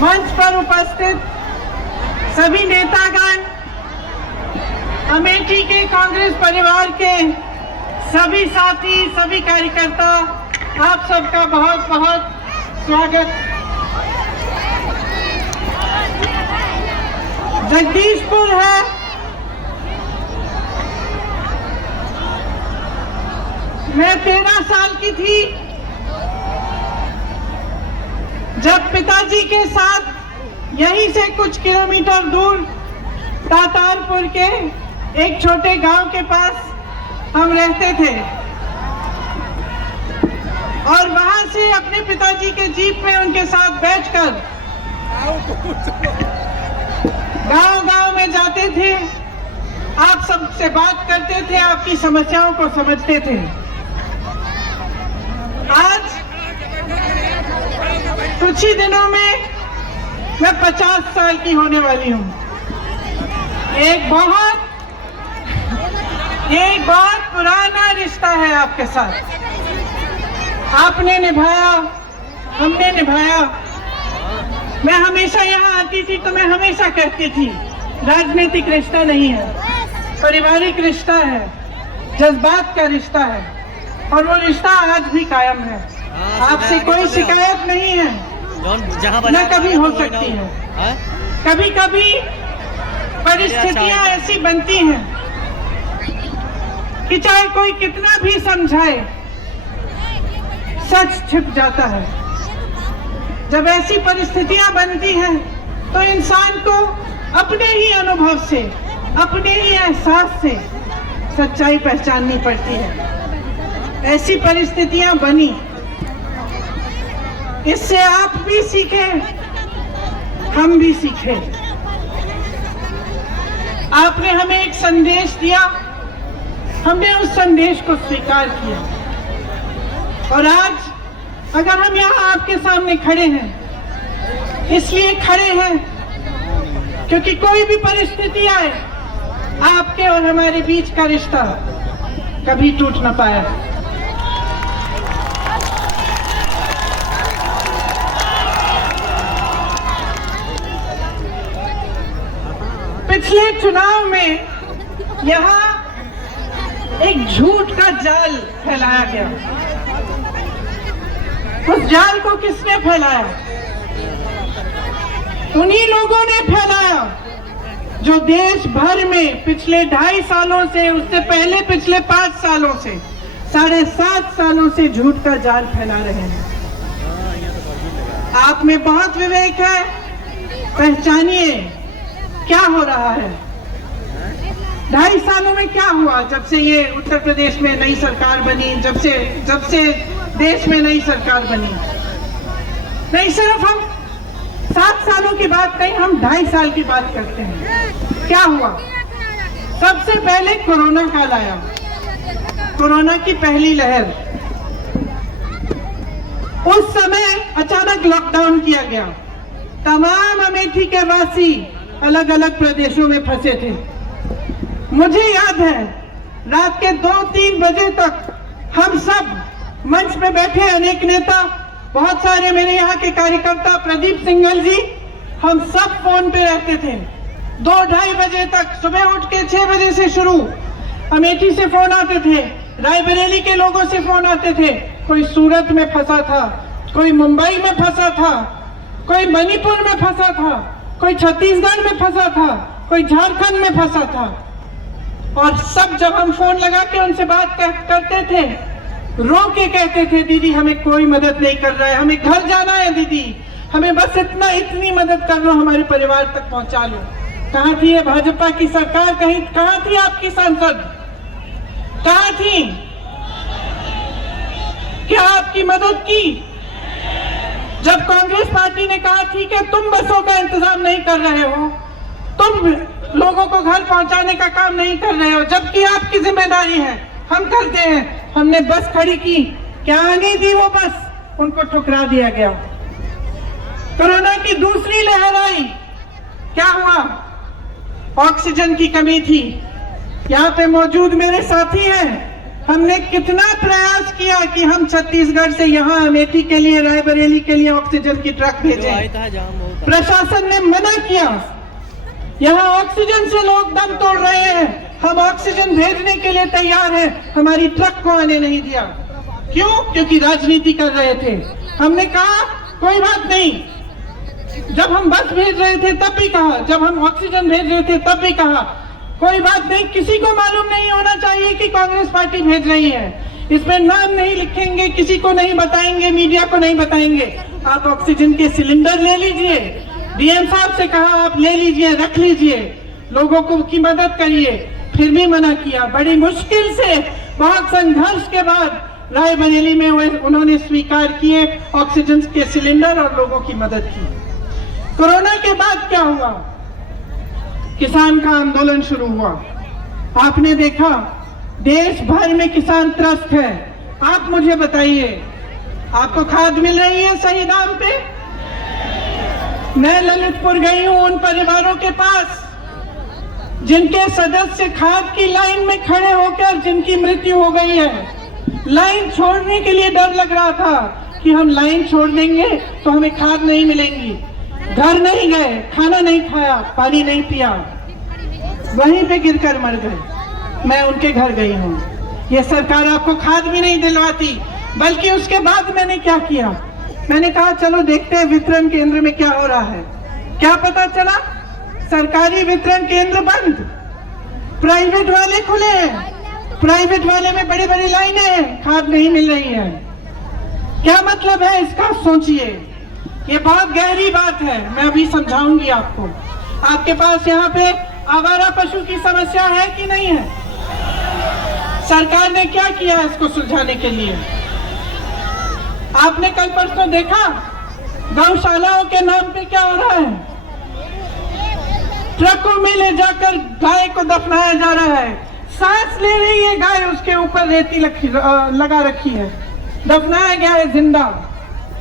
मंच पर उपस्थित सभी नेतागण, अमेठी के कांग्रेस परिवार के सभी साथी, सभी कार्यकर्ता, आप सबका बहुत बहुत स्वागत। जगदीशपुर है, मैं 13 साल की थी जब पिताजी के साथ यहीं से कुछ किलोमीटर दूर तातारपुर के एक छोटे गांव के पास हम रहते थे और वहां से अपने पिताजी के जीप में उनके साथ बैठकर गांव-गांव में जाते थे, आप सबसे बात करते थे, आपकी समस्याओं को समझते थे। आज कुछ ही दिनों में मैं 50 साल की होने वाली हूँ। एक बहुत पुराना रिश्ता है आपके साथ, आपने निभाया, हमने निभाया। मैं हमेशा यहाँ आती थी तो मैं हमेशा कहती थी राजनीतिक रिश्ता नहीं है, पारिवारिक रिश्ता है, जज्बात का रिश्ता है और वो रिश्ता आज भी कायम है। आपसे कोई शिकायत नहीं है, न कभी हो सकती है। कभी कभी परिस्थितियां ऐसी बनती हैं कि चाहे कोई कितना भी समझाए, सच छिप जाता है। जब ऐसी परिस्थितियां बनती हैं तो इंसान को अपने ही अनुभव से, अपने ही एहसास से सच्चाई पहचाननी पड़ती है। ऐसी परिस्थितियां बनी, इससे आप भी सीखे, हम भी सीखे। आपने हमें एक संदेश दिया, हमने उस संदेश को स्वीकार किया और आज अगर हम यहाँ आपके सामने खड़े हैं, इसलिए खड़े हैं क्योंकि कोई भी परिस्थिति आए, आपके और हमारे बीच का रिश्ता कभी टूट न पाया। पिछले चुनाव में यहाँ एक झूठ का जाल फैलाया गया। उस जाल को किसने फैलाया? उन्हीं लोगों ने फैलाया जो देश भर में पिछले 2.5 सालों से, उससे पहले पिछले 5 सालों से, 7.5 सालों से झूठ का जाल फैला रहे हैं। आप में बहुत विवेक है, पहचानिए क्या हो रहा है। 2.5 सालों में क्या हुआ? जब से ये उत्तर प्रदेश में नई सरकार बनी, जब से देश में नई सरकार बनी, नहीं सिर्फ हम 7 सालों की बात नहीं, हम 2.5 साल की बात करते हैं। क्या हुआ? सबसे पहले कोरोना काल आया, कोरोना की पहली लहर। उस समय अचानक लॉकडाउन किया गया, तमाम अमेठी के वासी अलग अलग प्रदेशों में फंसे थे। मुझे याद है रात के 2-3 बजे तक हम सब मंच पे बैठे, अनेक नेता, बहुत सारे मेरे यहाँ के कार्यकर्ता, प्रदीप सिंघल जी, हम सब फोन पे रहते थे 2-2:30 बजे तक। सुबह उठ के 6 बजे से शुरू, अमेठी से फोन आते थे, रायबरेली के लोगों से फोन आते थे। कोई सूरत में फंसा था, कोई मुंबई में फंसा था, कोई मणिपुर में फंसा था, कोई छत्तीसगढ़ में फंसा था, कोई झारखंड में फंसा था। और सब जब हम फोन लगा के उनसे बात करते थे, रो के कहते थे, दीदी हमें कोई मदद नहीं कर रहा है, हमें घर जाना है दीदी, हमें बस इतनी मदद कर लो, हमारे परिवार तक पहुंचा लो। कहाँ थी ये भाजपा की सरकार? कहाँ थी आपकी सांसद? कहाँ थी? क्या आपकी मदद की? जब कांग्रेस पार्टी ने कहा ठीक है तुम बसों का इंतजाम नहीं कर रहे हो, तुम लोगों को घर पहुंचाने का काम नहीं कर रहे हो, जबकि आपकी जिम्मेदारी है, हम करते हैं। हमने बस खड़ी की, क्या आनी थी वो बस, उनको ठुकरा दिया गया। कोरोना की दूसरी लहर आई, क्या हुआ? ऑक्सीजन की कमी थी। यहाँ पे मौजूद मेरे साथी हैं, हमने कितना प्रयास किया कि हम छत्तीसगढ़ से यहाँ अमेठी के लिए, रायबरेली के लिए ऑक्सीजन की ट्रक भेजें। प्रशासन ने मना किया। यहाँ ऑक्सीजन से लोग दम तोड़ रहे हैं, हम ऑक्सीजन भेजने के लिए तैयार हैं, हमारी ट्रक को आने नहीं दिया। क्यों? क्योंकि राजनीति कर रहे थे। हमने कहा कोई बात नहीं। जब हम बस भेज रहे थे तब भी कहा, जब हम ऑक्सीजन भेज रहे थे तब भी कहा कोई बात नहीं, किसी को मालूम नहीं होना चाहिए कि कांग्रेस पार्टी भेज रही है। इसमें नाम नहीं लिखेंगे, किसी को नहीं बताएंगे, मीडिया को नहीं बताएंगे। आप ऑक्सीजन के सिलेंडर ले लीजिए। डीएम साहब से कहा आप ले लीजिए, रख लीजिए, लोगों को की मदद करिए। फिर भी मना किया। बड़ी मुश्किल से, बहुत संघर्ष के बाद रायबरेली में उन्होंने स्वीकार किए ऑक्सीजन के सिलेंडर और लोगों की मदद की। कोरोना के बाद क्या हुआ? किसान का आंदोलन शुरू हुआ। आपने देखा देश भर में किसान त्रस्त है। आप मुझे बताइए, आपको खाद मिल रही है सही दाम पे? मैं ललितपुर गई हूं उन परिवारों के पास जिनके सदस्य खाद की लाइन में खड़े होकर जिनकी मृत्यु हो गई है। लाइन छोड़ने के लिए डर लग रहा था कि हम लाइन छोड़ देंगे तो हमें खाद नहीं मिलेंगी। घर नहीं गए, खाना नहीं खाया, पानी नहीं पिया, वहीं पे गिरकर मर गए। मैं उनके घर गई हूँ। ये सरकार आपको खाद भी नहीं दिलवाती। बल्कि उसके बाद मैंने क्या किया, मैंने कहा चलो देखते हैं वितरण केंद्र में क्या हो रहा है। क्या पता चला? सरकारी वितरण केंद्र बंद, प्राइवेट वाले खुले हैं। प्राइवेट वाले में बड़ी बड़ी लाइनें हैं, खाद नहीं मिल रही है। क्या मतलब है इसका? सोचिए। ये बहुत गहरी बात है, मैं अभी समझाऊंगी आपको। आपके पास यहाँ पे आवारा पशु की समस्या है कि नहीं है? सरकार ने क्या किया इसको सुलझाने के लिए? आपने कल परसों देखा गौशालाओं के नाम पे क्या हो रहा है? ट्रकों में ले जाकर गाय को दफनाया जा रहा है। सांस ले रही है गाय, उसके ऊपर रेती लगा रखी है, दफनाया गया है जिंदा।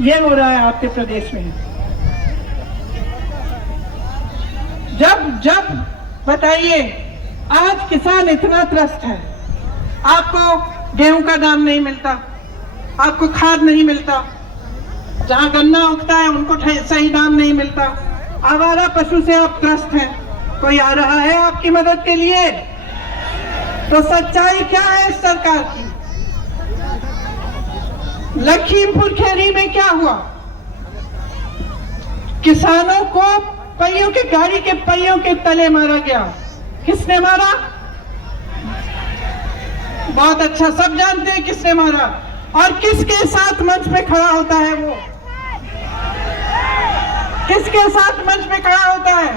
ये हो रहा है आपके प्रदेश में। जब बताइए, आज किसान इतना त्रस्त है, आपको गेहूं का दाम नहीं मिलता, आपको खाद नहीं मिलता, जहां गन्ना उगता है उनको सही दाम नहीं मिलता, आवारा पशु से आप त्रस्त हैं। कोई आ रहा है आपकी मदद के लिए? तो सच्चाई क्या है इस सरकार की? लखीमपुर खीरी में क्या हुआ? किसानों को पहियों के, गाड़ी के पहियों के तले मारा गया। किसने मारा? बहुत अच्छा, सब जानते हैं किसने मारा। और किसके साथ मंच पे खड़ा होता है वो? किसके साथ मंच पे खड़ा होता है?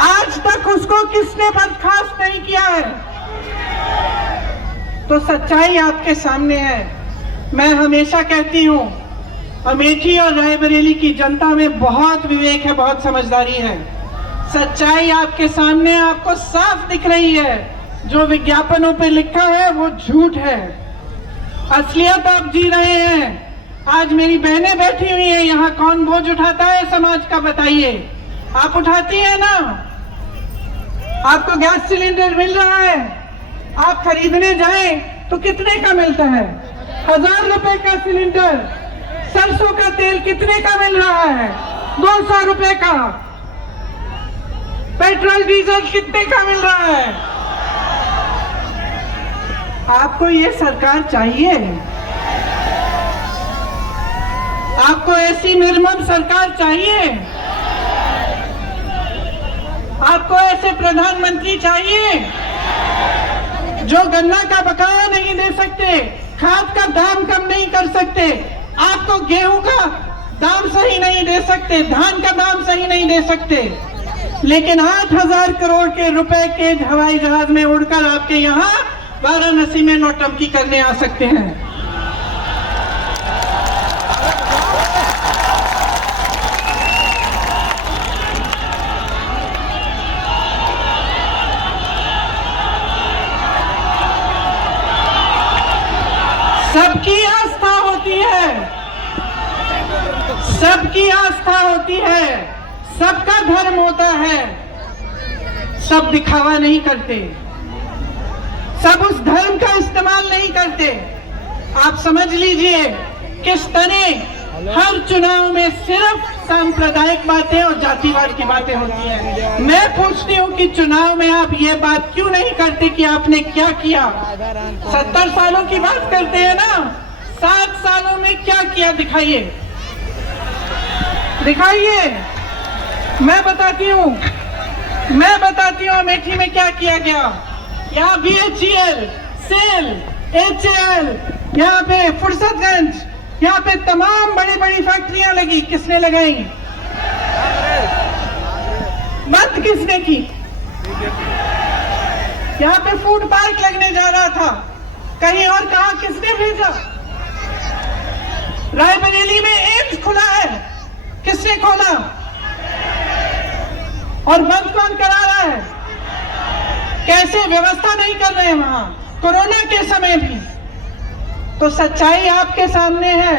आज तक उसको किसने बर्खास्त नहीं किया है। तो सच्चाई आपके सामने है। मैं हमेशा कहती हूँ, अमेठी और रायबरेली की जनता में बहुत विवेक है, बहुत समझदारी है। सच्चाई आपके सामने आपको साफ दिख रही है। जो विज्ञापनों पे लिखा है वो झूठ है, असलियत आप जी रहे हैं। आज मेरी बहनें बैठी हुई हैं यहाँ, कौन बोझ उठाता है समाज का? बताइए। आप उठाती है ना? आपको गैस सिलेंडर मिल रहा है, आप खरीदने जाएं तो कितने का मिलता है? 1000 रुपए का सिलेंडर। सरसों का तेल कितने का मिल रहा है? 200 रुपए का। पेट्रोल डीजल कितने का मिल रहा है? आपको ये सरकार चाहिए? आपको ऐसी निर्मम सरकार चाहिए? आपको ऐसे प्रधानमंत्री चाहिए जो गन्ना का बकाया नहीं दे सकते, खाद का दाम कम नहीं कर सकते, आपको गेहूं का दाम सही नहीं दे सकते, धान का दाम सही नहीं दे सकते, लेकिन 8000 करोड़ के रुपए के हवाई जहाज में उड़कर आपके यहाँ वाराणसी में नौटंकी करने आ सकते हैं। सबकी आस्था होती है, सबकी आस्था होती है, सबका धर्म होता है। सब दिखावा नहीं करते, सब उस धर्म का इस्तेमाल नहीं करते। आप समझ लीजिए किस तरह हर चुनाव में सिर्फ सांप्रदायिक बातें और जातिवाद की बातें होती है। मैं पूछती हूँ कि चुनाव में आप ये बात क्यों नहीं करते कि आपने क्या किया? 70 सालों की बात करते हैं ना, 7 सालों में क्या किया दिखाइए, दिखाइए। मैं बताती हूँ अमेठी में क्या किया गया। यहाँ BHEL, सेल, HAL, यहाँ पे फुर्सतगंज, यहाँ पे तमाम बड़ी बड़ी फैक्ट्रियां लगी। किसने लगाई? बंद किसने की? यहाँ पे फूड पार्क लगने जा रहा था, कहीं और कहा किसने भेजा? रायबरेली में एम्स खुला है, किसने खोला? और बंद कौन करा रहा है? कैसे व्यवस्था नहीं कर रहे हैं वहां कोरोना के समय भी? तो सच्चाई आपके सामने है।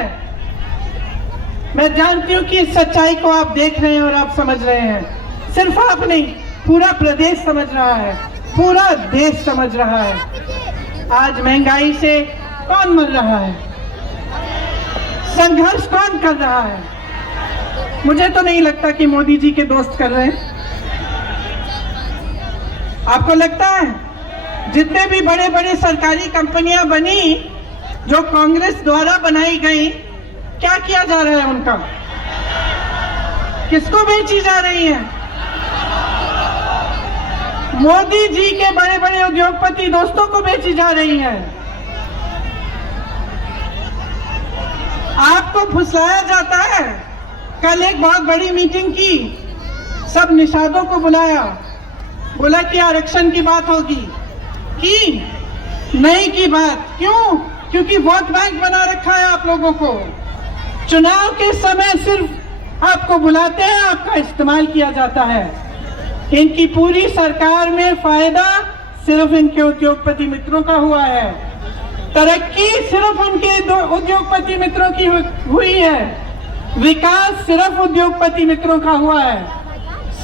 मैं जानती हूं कि इस सच्चाई को आप देख रहे हैं और आप समझ रहे हैं। सिर्फ आप नहीं, पूरा प्रदेश समझ रहा है, पूरा देश समझ रहा है। आज महंगाई से कौन मर रहा है? संघर्ष कौन कर रहा है? मुझे तो नहीं लगता कि मोदी जी के दोस्त कर रहे हैं। आपको लगता है जितने भी बड़े बड़े सरकारी कंपनियां बनी जो कांग्रेस द्वारा बनाई गई, क्या किया जा रहा है उनका? किसको बेची जा रही है? मोदी जी के बड़े बड़े उद्योगपति दोस्तों को बेची जा रही है। आपको फुसलाया जाता है। कल एक बहुत बड़ी मीटिंग की, सब निषादों को बुलाया, बोला कि आरक्षण की बात होगी, की नहीं की बात। क्यों? क्योंकि वोट बैंक बना रखा है आप लोगों को। चुनाव के समय सिर्फ आपको बुलाते हैं, आपका इस्तेमाल किया जाता है। इनकी पूरी सरकार में फायदा सिर्फ इनके उद्योगपति मित्रों का हुआ है। तरक्की सिर्फ उनके उद्योगपति मित्रों की हुई है। विकास सिर्फ उद्योगपति मित्रों का हुआ है।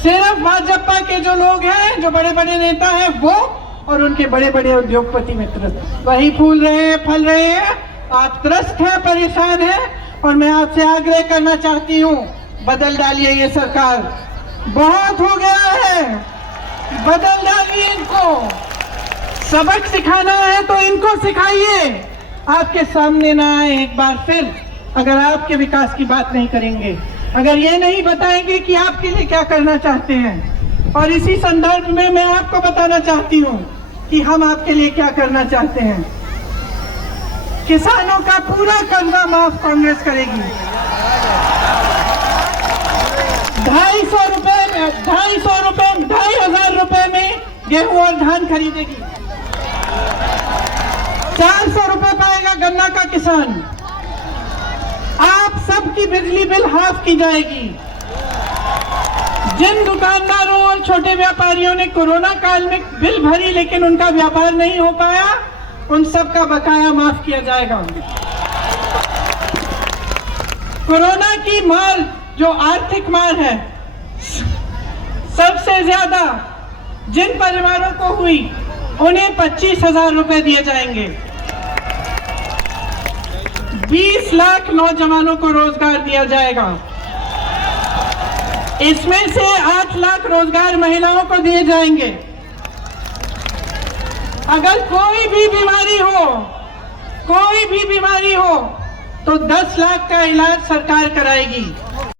सिर्फ भाजपा के जो लोग हैं, जो बड़े बड़े नेता हैं, वो और उनके बड़े बड़े उद्योगपति मित्र वही फूल रहे हैं, फल रहे हैं। आप त्रस्त हैं, परेशान हैं, और मैं आपसे आग्रह करना चाहती हूँ, बदल डालिए ये सरकार। बहुत हो गया है, बदल डालिए इनको। सबक सिखाना है तो इनको सिखाइए। आपके सामने ना आए एक बार फिर अगर आपके विकास की बात नहीं करेंगे, अगर ये नहीं बताएंगे कि आपके लिए क्या करना चाहते हैं। और इसी संदर्भ में मैं आपको बताना चाहती हूँ कि हम आपके लिए क्या करना चाहते हैं। किसानों का पूरा कर्जा माफ कांग्रेस करेगी। 250 रुपए में 2,500 रुपए में गेहूं और धान खरीदेगी। 400 रुपए पाएगा गन्ना का किसान। आप सबकी बिजली बिल हाफ की जाएगी। जिन दुकानदारों और छोटे व्यापारियों ने कोरोना काल में बिल भरी लेकिन उनका व्यापार नहीं हो पाया, उन सब का बकाया माफ किया जाएगा। कोरोना की मार, जो आर्थिक मार है, सबसे ज्यादा जिन परिवारों को हुई उन्हें 25,000 रुपए दिए जाएंगे। 20 लाख नौजवानों को रोजगार दिया जाएगा। इसमें से 8 लाख रोजगार महिलाओं को दिए जाएंगे। अगर कोई भी बीमारी हो तो 10 लाख का इलाज सरकार कराएगी।